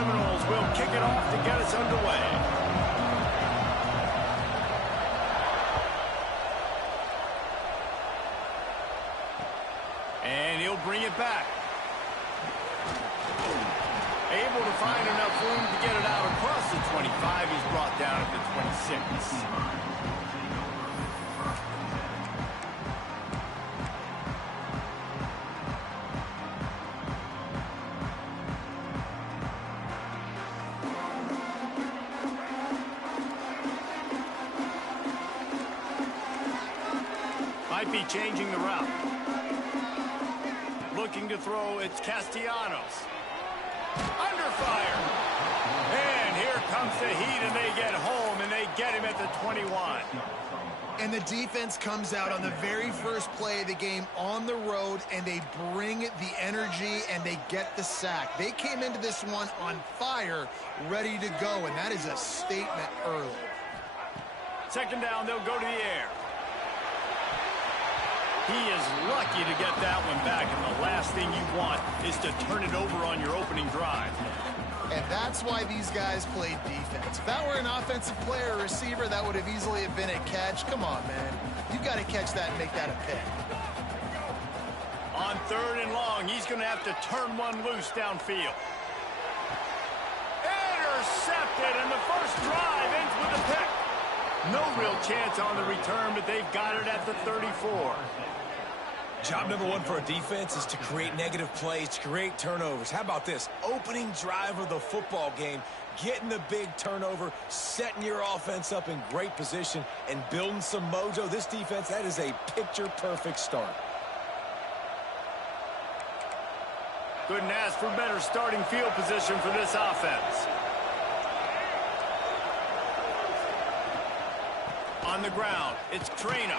Seminoles will kick it off to get us underway. And he'll bring it back. Able to find enough room to get it out across the 25. He's brought down at the 26. Might be changing the route. Looking to throw, it's Castellanos. Under fire. And here comes the heat, and they get home, and they get him at the 21. And the defense comes out on the very first play of the game on the road, and they bring the energy, and they get the sack. They came into this one on fire, ready to go, and that is a statement early. Second down, they'll go to the air. He is lucky to get that one back, and the last thing you want is to turn it over on your opening drive. And that's why these guys played defense. If that were an offensive player or receiver, that would have easily have been a catch. Come on, man. You got to catch that and make that a pick. On 3rd and long, he's going to have to turn one loose downfield. Intercepted, and the first drive ends with a pick. No real chance on the return, but they've got it at the 34. Job number one for a defense is to create negative plays, to create turnovers. How about this? Opening drive of the football game, getting the big turnover, setting your offense up in great position, and building some mojo. This defense, that is a picture-perfect start. Couldn't ask for better starting field position for this offense. On the ground, it's Traina.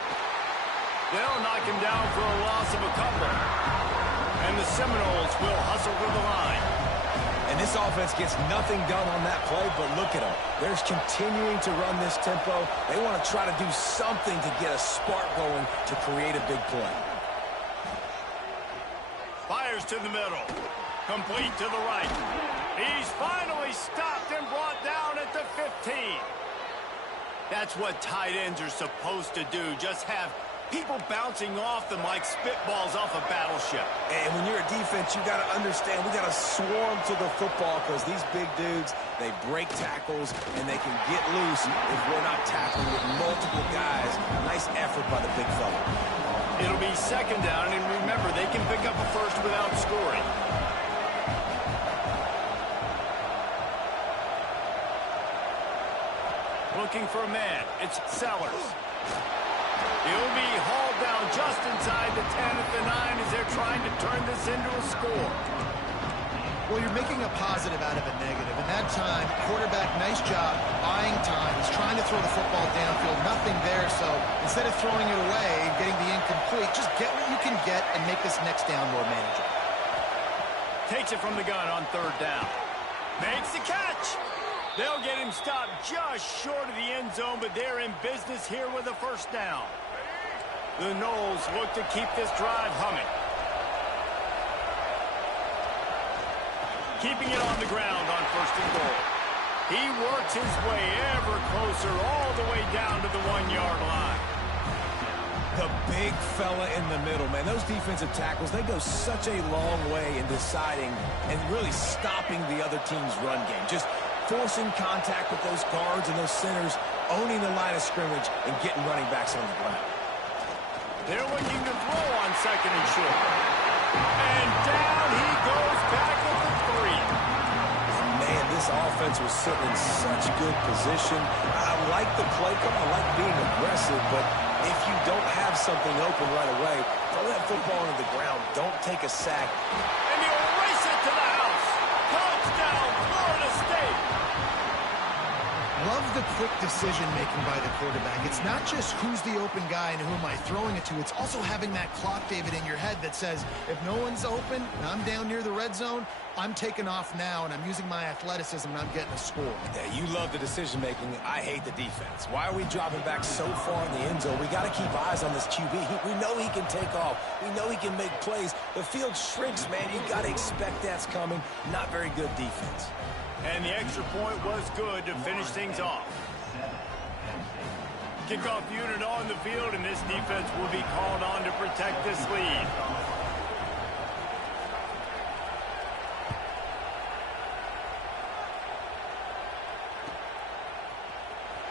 They'll knock him down for a loss of a couple. And the Seminoles will hustle to the line. And this offense gets nothing done on that play, but look at them. They're continuing to run this tempo. They want to try to do something to get a spark going to create a big play. Fires to the middle. Complete to the right. He's finally stopped and brought down at the 15. That's what tight ends are supposed to do. Just have people bouncing off them like spitballs off a battleship. And when you're a defense, you got to understand, we got to swarm to the football because these big dudes, they break tackles and they can get loose if we're not tackling with multiple guys. Nice effort by the big fella. It'll be second down, and remember, they can pick up a first without scoring. Looking for a man. It's Sellers. He'll be hauled down just inside the 10 at the 9 as they're trying to turn this into a score. Well, you're making a positive out of a negative. In that time, quarterback, nice job, buying time. He's trying to throw the football downfield. Nothing there, so instead of throwing it away and getting the incomplete, just get what you can get and make this next down more manageable. Takes it from the gun on 3rd down. Makes the catch. They'll get him stopped just short of the end zone, but they're in business here with a first down. The Noles look to keep this drive humming. Keeping it on the ground on 1st and goal. He works his way ever closer all the way down to the 1-yard line. The big fella in the middle, man. Those defensive tackles, they go such a long way in deciding and really stopping the other team's run game. Just forcing contact with those guards and those centers, owning the line of scrimmage, and getting running backs on the ground. They're looking to throw on 2nd and short. And down he goes back at the 3. Man, this offense was sitting in such good position. I like the play call. I like being aggressive, but if you don't have something open right away, throw that football into the ground. Don't take a sack. And he'll race it to the house. Touchdown, Florida State. Love the quick decision-making by the quarterback. It's not just who's the open guy and who am I throwing it to. It's also having that clock, David, in your head that says, if no one's open and I'm down near the red zone, I'm taking off now, and I'm using my athleticism, and I'm getting a score. Yeah, you love the decision-making. I hate the defense. Why are we dropping back so far in the end zone? We got to keep eyes on this QB. We know he can take off. We know he can make plays. The field shrinks, man. You got to expect that's coming. Not very good defense. And the extra point was good to finish things off. Kickoff unit on the field, and this defense will be called on to protect this lead.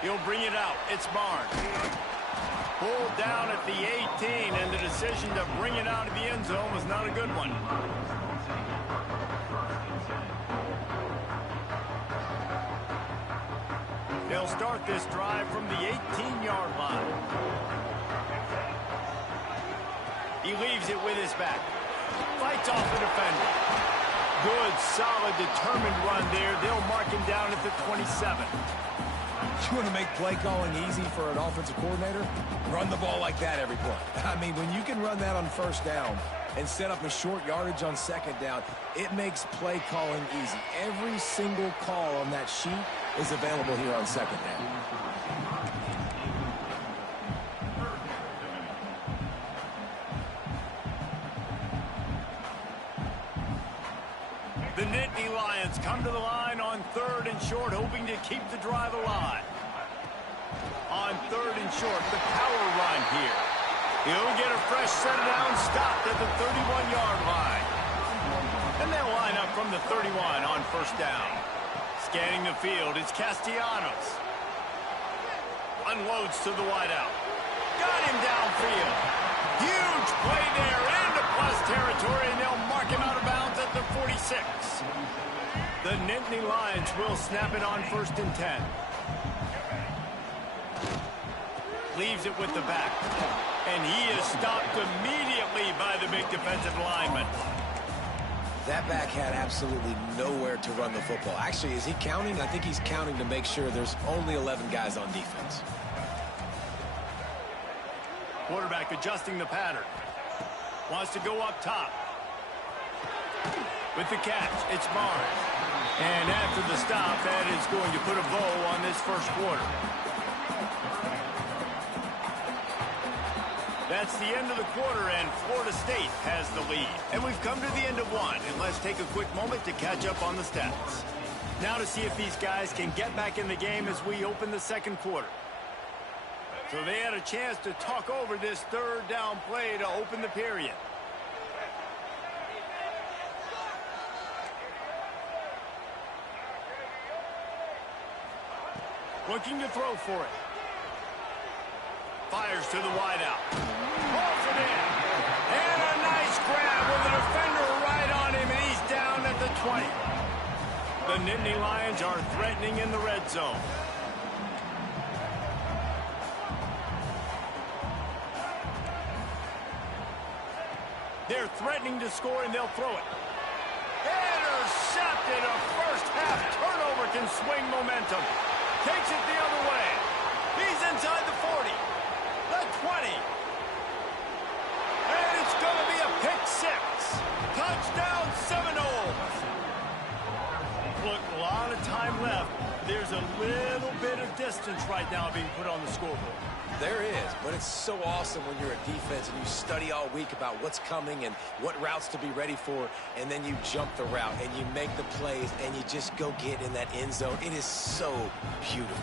He'll bring it out. It's Barnes. Pulled down at the 18, and the decision to bring it out of the end zone was not a good one. They'll start this drive from the 18-yard line. He leaves it with his back. Fights off the defender. Good, solid, determined run there. They'll mark him down at the 27. You want to make play calling easy for an offensive coordinator? Run the ball like that every play. I mean, when you can run that on first down and set up a short yardage on second down, it makes play calling easy. Every single call on that sheet is available here on second down. The Nittany Lions come to the line on 3rd and short, hoping to keep the drive alive. On 3rd and short, the power run here. He'll get a fresh set down, stopped at the 31-yard line. And they'll line up from the 31 on first down. Scanning the field, it's Castellanos. Unloads to the wideout. Got him downfield. Huge play there into plus territory, and they'll mark him out of bounds at the 46. The Nittany Lions will snap it on 1st and 10. Leaves it with the back. And he is stopped immediately by the big defensive lineman. That back had absolutely nowhere to run the football. Actually, is he counting? I think he's counting to make sure there's only 11 guys on defense. Quarterback adjusting the pattern. Wants to go up top. With the catch, it's Barnes. And after the stop, that is going to put a bow on this first quarter. That's the end of the quarter, and Florida State has the lead. And we've come to the end of one, and let's take a quick moment to catch up on the stats. Now to see if these guys can get back in the game as we open the second quarter. So they had a chance to talk over this 3rd down play to open the period. Looking to throw for it. Fires to the wideout. Pulls it in. And a nice grab with a defender right on him, and he's down at the 20. The Nittany Lions are threatening in the red zone. They're threatening to score, and they'll throw it. Intercepted. A first-half turnover can swing momentum. Takes it the other way. He's inside the 40. The 20. And it's going to be a pick 6. Touchdown Seminoles. Look, a lot of time left. There's a little bit of distance right now being put on the scoreboard. There is, but it's so awesome when you're a defense and you study all week about what's coming and what routes to be ready for, and then you jump the route and you make the plays and you just go get in that end zone. It is so beautiful.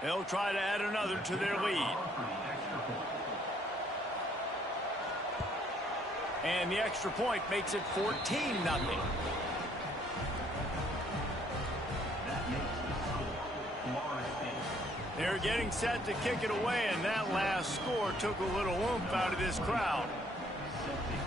They'll try to add another to their lead. And the extra point makes it 14-0. They're getting set to kick it away, and that last score took a little oomph out of this crowd.